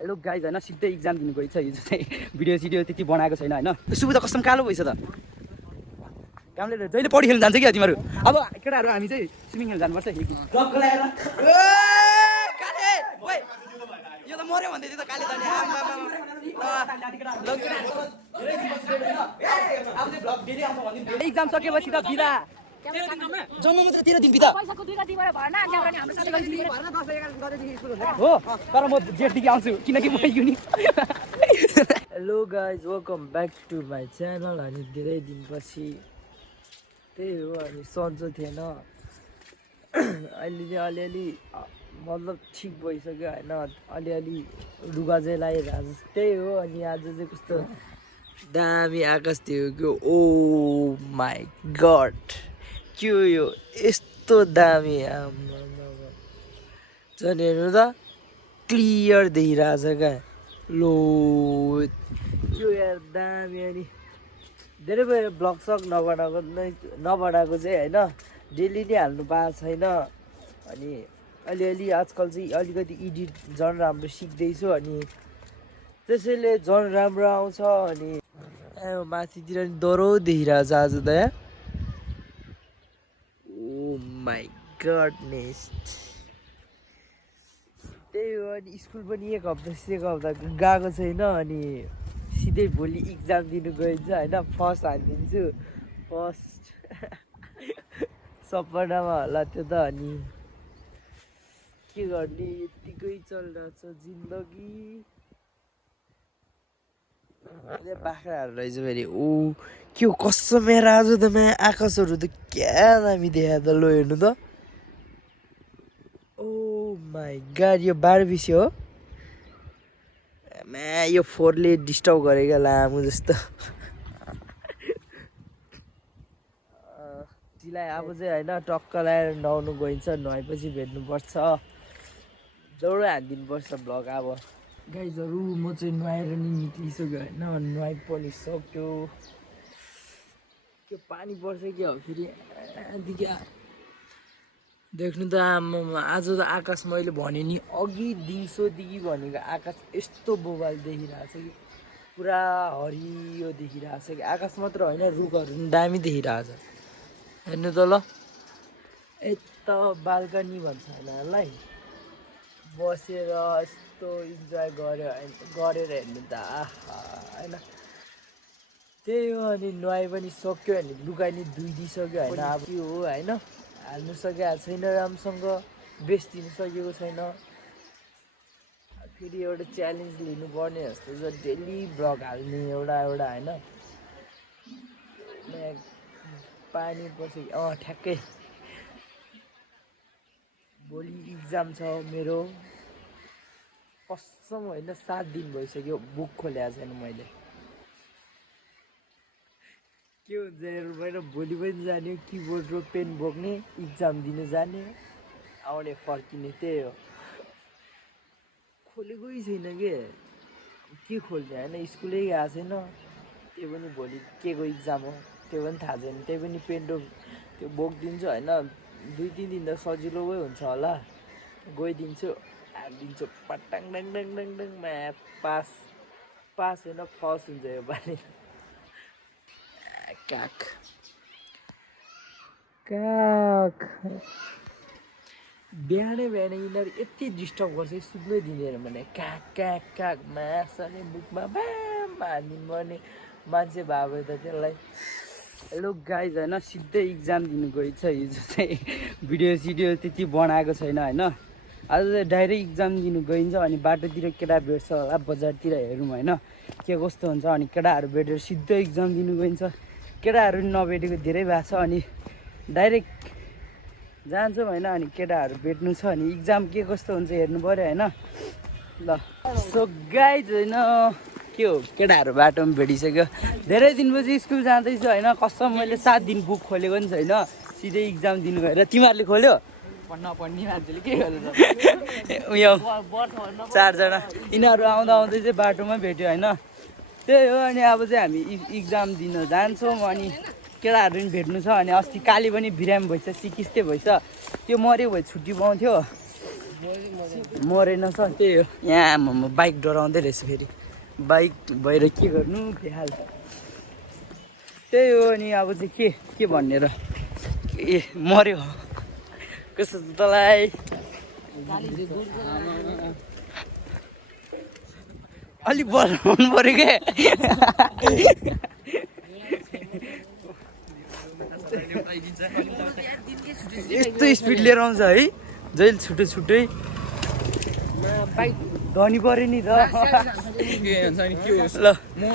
hello guys होइन सिधै exam दिनु गइछ हिजो चाहिँ भिडियो सिडियो त्यति बनाएको छैन होइन सुबु त कस्टम कालो भइछ त कामले जहिले पौडी खेल्नु जान्छ क्या तिमीहरू अब केटाहरू हामी चाहिँ स्विमिङ खेल्नु जानुपर्छ यो त मर्यो भन्दै थियो त काले इक्जाम सकेपछि त बिदा जम्मा मात्र 13 दिन बिदा हो तर म जेठदेखि आउँछु किनकि म युनि hello guys welcome back to my channel अनि धेरै दिनपछि त्यही हो अनि सन्चो थिएन अहिले चाहिँ अलिअलि मतलब ठिक भइसक्यो होइन अलिअलि रुगा चाहिँ लगाइरहेको छ त्यही हो अनि आज चाहिँ कस्तो दामी आकाश थियो कि ओ माई गड के हो यो यस्तो दामी झन् हेर्नु त क्लियर देखिरहेछ क्या लो त्यो यार दामी अनि धेरै भयो ब्लग सक नबनाएको चाहिँ होइन डेली नै हाल्नु पाएको छैन अनि अलिअलि आजकल चाहिँ अलिकति एडिट झन् राम्रो सिक्दैछु अनि त्यसैले झन् राम्रो आउँछ अनि माथितिर नि डह्रो देखिरहेछ आज त यहाँ ओ माई गडनेस त्यही हो अनि स्कुल पनि एक हप्ता गएको छैन अनि सिधै भोलि इक्जाम दिनु गइन्छ होइन फर्स्ट हालिदिन्छु फर्स्ट सपनामा होला त्यो त अनि के गर्ने यत्तिकै चलिरहेछ जिन्दगी बाख्राहरू रहेछ फेरि ओ के हो कसम मेरो आज त मा आकाशहरू त क्या दामी देखा त लो हेर्नु त ओ माई गाड यो 12 बिसी हो मा यो 4ले डिस्टर्ब गरेको लामो जस्तो सिलाई अब चाहिँ होइन टक्क लगाएर नुहाउनु गइन्छ नुहाएपछि भेट्नुपर्छ दौडै हानिदिनुपर्छ भ्लग अब गाइजहरू म चाहिँ नुहाएर नि निक्लिसक्यो होइन नुहाइ पनि सक्यो त्यो पानी पर्छ क्या हो फेरि देख्नु त आमामा आज त आकाश मैले भने नि अघि दिउँसोदेखि भनेको आकाश यस्तो बोबाल देखिरहेछ कि पुरा हरियो देखिरहेछ कि आकाश मात्र होइन रुखहरू पनि दामी देखिरहेछ हेर्नु त ल यता बाल्कनी भन्छ होला बसेर यस्तो इन्जोय गरेर हेर्नु त आहा होइन त्यही हो अनि नुहाइ पनि सक्यो अनि लुगा नि धुइदिइसक्यो होइन अब के हो होइन हाल्नु सकेको छैन राम्रोसँग बेस्ट दिनु सकेको छैन फेरि एउटा च्यालेन्ज लिनुपर्ने जस्तो छ डेली ब्लग हाल्ने एउटा होइन पानी पछि ठ्याक्कै भोलि इक्जाम छ मेरो कसम होइन 7 दिन भइसक्यो बुक खोलेको छैन मैले के हुन्छ हेर्नु भोलि पनि जाने किबोर्ड र पेन बोक्ने इक्जाम दिनु जाने आउने फर्किने त्यही हो खोलेकै छैन के खोल्ने होइन स्कुलै गएको छैन त्यो पनि भोलि के को इक्जाम हो त्यो पनि थाहा छैन त्यही पनि पेन र त्यो बोकिदिन्छु होइन 2-3 दिन त सजिलोकै हुन्छ होला गइदिन्छु हालिदिन्छु पट्टाङ डाङ डाङ डाङ डाङ म्याथ पास होइन फर्स्ट हुन्छ यो पालि काक बिहानै यिनीहरू यति डिस्टर्ब गर्छ सुत्नै दिँदैन भने काक मासले बुकमा बाम हालिदिनु पर्ने मान्छे भए त त्यसलाई हेलो गाइज होइन सिधै इक्जाम दिनु गइछ हिजो चाहिँ भिडियो सिडियो त्यति बनाएको छैन होइन आज चाहिँ डाइरेक्ट इक्जाम दिनु गइन्छ अनि बाटोतिर केटा भेट्छ होला बजारतिर हेरौँ होइन के कस्तो हुन्छ अनि केटाहरू भेटेर सिधै इक्जाम दिनु गइन्छ केटाहरू नभेटेको धेरै भएको छ अनि डाइरेक्ट जान्छौँ होइन अनि केटाहरू भेट्नु छ अनि इक्जाम के कस्तो हुन्छ हेर्नु पऱ्यो होइन ल सो गाइज होइन के हो केटाहरू बाटोमा भेटिसक्यो धेरै दिनपछि स्कुल जाँदैछु होइन कसम मैले 7 दिन बुक खोलेको नि छैन सिधै इक्जाम दिनु गएर तिमीहरूले खोल्यो नपढ्ने मान्छेले के गर्नु उयो 4 जना यिनीहरू आउँदा चाहिँ बाटोमा भेट्यो होइन त्यही हो अनि अब चाहिँ हामी इक्जाम दिन जान्छौँ अनि केटाहरू पनि भेट्नु छ अनि अस्ति काली पनि बिरामी भएछ सिकिस्ते भएछ त्यो मऱ्यो भए छुट्टी पाउँथ्यो मरेन सर त्यही हो यहाँ म बाइक डराउँदै रहेछु फेरि बाइक भएर के गर्नु फिलहाल त्यही हो अनि अब चाहिँ के भन्ने र ए मऱ्यो कस्तो छ तँलाई अलिक बढाउनु पऱ्यो क्या यस्तो स्पिड लिएर आउँछ है जहिले छुट्टै छुट्टै धनी पऱ्यो नि त ल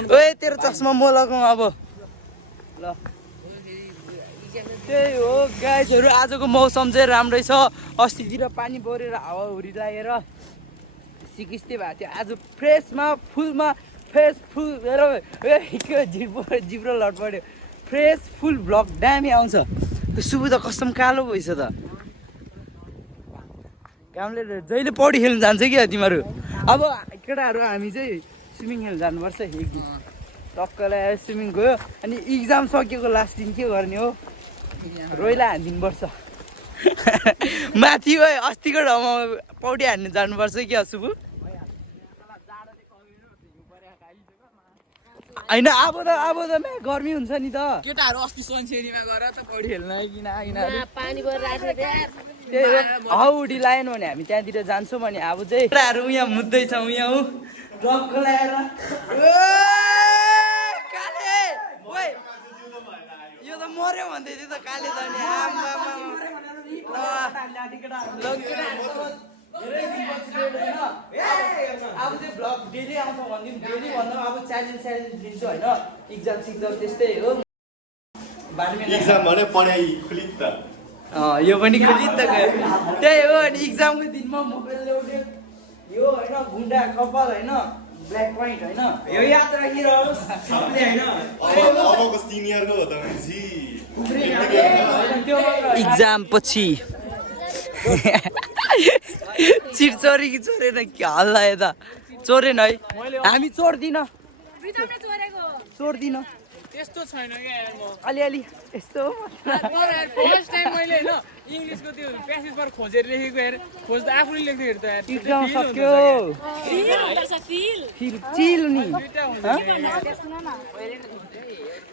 ओए तेरो चस्मा म लगाउँ अब ल त्यही हो गाइजहरू आजको मौसम चाहिँ राम्रै छ अस्तितिर पानी परेर हावाहुरी लागेर सिकिस्ते भएको थियो आज फ्रेसमा फुलमा फ्रेस फुल जिब्रो लड पऱ्यो फ्रेस फुल ब्लग दामी आउँछ सुबु त कस्टम कालो भइस त कामले जहिले पौडी खेल्नु जान्छ क्या तिमीहरू अब केटाहरू हामी चाहिँ स्विमिङ खेल्नु जानुपर्छ एक दिन टक्क ल्याएर स्विमिङ गयो अनि इक्जाम सकिएको लास्ट दिन के गर्ने हो रोइला हानिदिनुपर्छ माथि गयो अस्तिको ठाउँमा पौडी हान्नु जानुपर्छ क्या सुबु होइन अब त म्या गर्मी हुन्छ नि त केटाहरू अस्ति सनसेरीमा गएर त पौडी खेल्न किन त्यही हो हाउडी लाएन भने हामी त्यहाँतिर जान्छौँ भने अब चाहिँ केटाहरू यहाँ मुद्दैछौँ यहाँ हो ड्रप ल्याएर काले ओइ यो त मर्यो भन्दै थियो त काले त नि अब चाहिँ भ्लग डेली आउँछ भनिदिउँ डेली भन्दा अब च्यालेन्ज दिन्छु होइन इक्जाम सिक्जाम त्यस्तै हो एक्जाम भने पढाइ खुलित त यो पनि खुलित त गयो त्यही हो अनि इक्जामको दिनमा मोबाइल ल्याउने यो होइन गुन्डा कपाल होइन ब्ल्याक पोइन्ट होइन यो याद राखिरहोस् सबले होइन अबको सिनियरको हो त इक्जाम पछि चिट चोरी कि चोरेन कि हल्ला यता चोरेन है हामी चोर्दिन त्यस्तो छैन क्या अलिअलि यस्तो फर्स्ट टाइम मैले होइन इङ्ग्लिसको त्यो प्यासेजबाट खोजेर लेखेको हेर खोज्दा आफूले लेख्दाखेरि त इक्जाम सक्यो चिल नि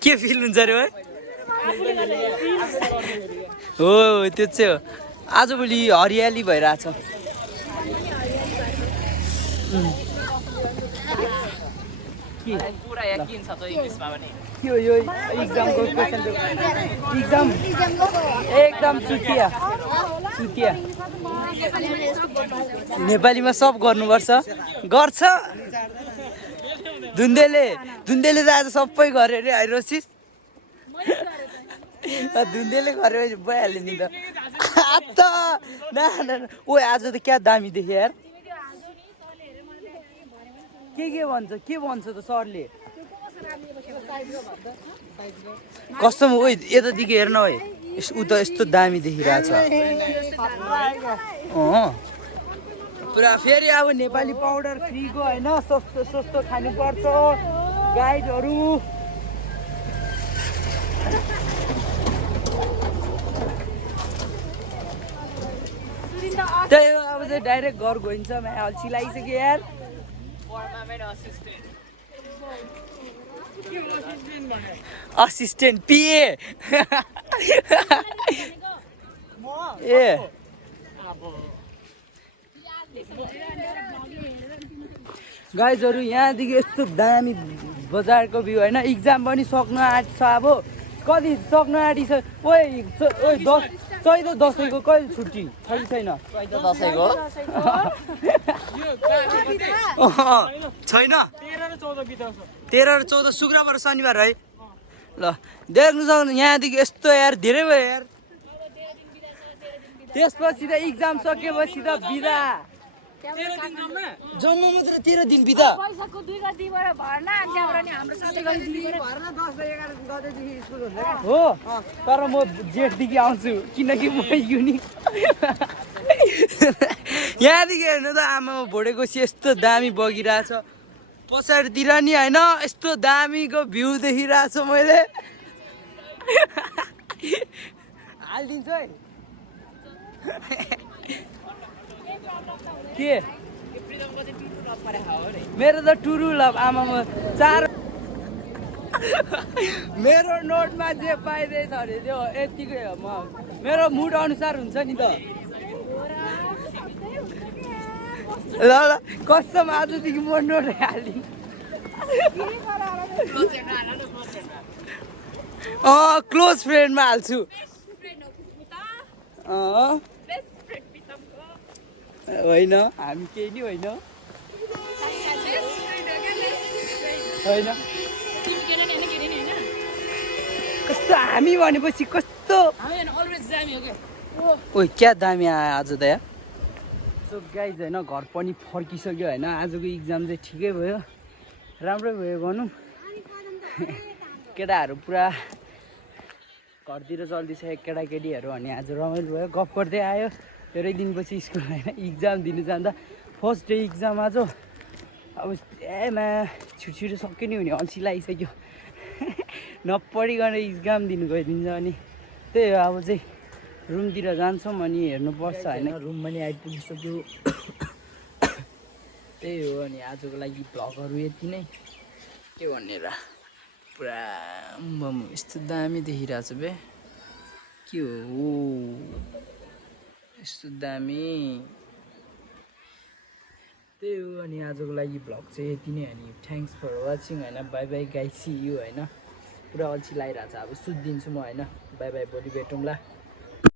के फिल हुन्छ रे हो त्यो चाहिँ हो आजभोलि हरियाली भइरहेछ पुरा यकिन छ त इङ्ग्लिसमा पनि यो इक्जामको क्वेसन इक्जाम एकदम चुतिया नेपालीमा सब गर्नुपर्छ गर्छ धुन्देले त आज सबै गऱ्यो अरे हाइरोसिस धुन्देले गऱ्यो भइहाल्यो नि त ना ओ आज त क्या दामी देख्यो यार के भन्छ त सरले कस्तो ओ यतादेखि हेर्न है ऊ त यस्तो दामी देखिरहेछ पुरा फेरि अब नेपाली पाउडर फ्रीको होइन सस्तो खानुपर्छ गाइडहरू त्यही हो अब चाहिँ डाइरेक्ट घर गइन्छ म्या अल्छी लागिसक्यो यार असिस्टेन्ट पिए ए गाइजहरू यहाँदेखि यस्तो दामी बजारको भ्यू होइन इक्जाम पनि सक्नु आँटिछ अब कति सक्नु आँटिछ ओइ चैध दसैँको कहिले छुट्टी छ कि छैन दसैँको छैन 13 र 14 शुक्रबार शनिबार है ल देख्नु सक्नु यहाँदेखि यस्तो यार धेरै भयो यार त्यसपछि त इक्जाम सकेपछि त बिदा जम्मा मात्र 13 दिन बिदा हो तर म जेठदेखि आउँछु किनकि म युनिक यहाँदेखि हेर्नु त आमा भोडेकोसी यस्तो दामी बगिरहेछ पछाडितिर नि होइन यस्तो दामीको भ्यू देखिरहेछ मैले हालिदिन्छु है के मेरो त टुरु लभ आमामा 4 मेरो नोटमा जे पाइँदैछ अरे त्यो यतिकै हो मेरो मुड अनुसार हुन्छ नि त ल ल कसम आजदेखि म नोट हालिदिनु क्लोज फ्रेन्डमा हाल्छु होइन हामी केही नि होइन कस्तो हामी भनेपछि कस्तो ओ क्या दामी आयो आज त यार सो गाइज होइन घर पनि फर्किसक्यो होइन आजको इक्जाम चाहिँ ठिकै भयो राम्रै भयो भनौँ केटाहरू पुरा घरतिर चल्दैछ केटाकेटीहरू अनि आज रमाइलो भयो गफ गर्दै आयो धेरै दिनपछि स्कुल होइन इक्जाम दिनु जाँदा फर्स्ट डे इक्जाम आज अब एमा छिटो सक्यो नि हुने अल्छी लागिसक्यो नपढिकन इक्जाम दिनु गइदिन्छ अनि त्यही हो अब चाहिँ रुमतिर जान्छौँ अनि हेर्नुपर्छ होइन रुममा नि आइपुगिसक्यो त्यही हो अनि आजको लागि भ्लगहरू यति नै के भनेर पुरा यस्तो दामी देखिरहेको छ बे के हो यस्तो दामी त्यही हो अनि आजको लागि भ्लग चाहिँ यति नै अनि थ्याङ्क्स फर वाचिङ होइन bye bye guys see you होइन पुरा अल्छी लागिरहेको छ अब सुत्दिन्छु म होइन बाई बाई भोलि भेटौँला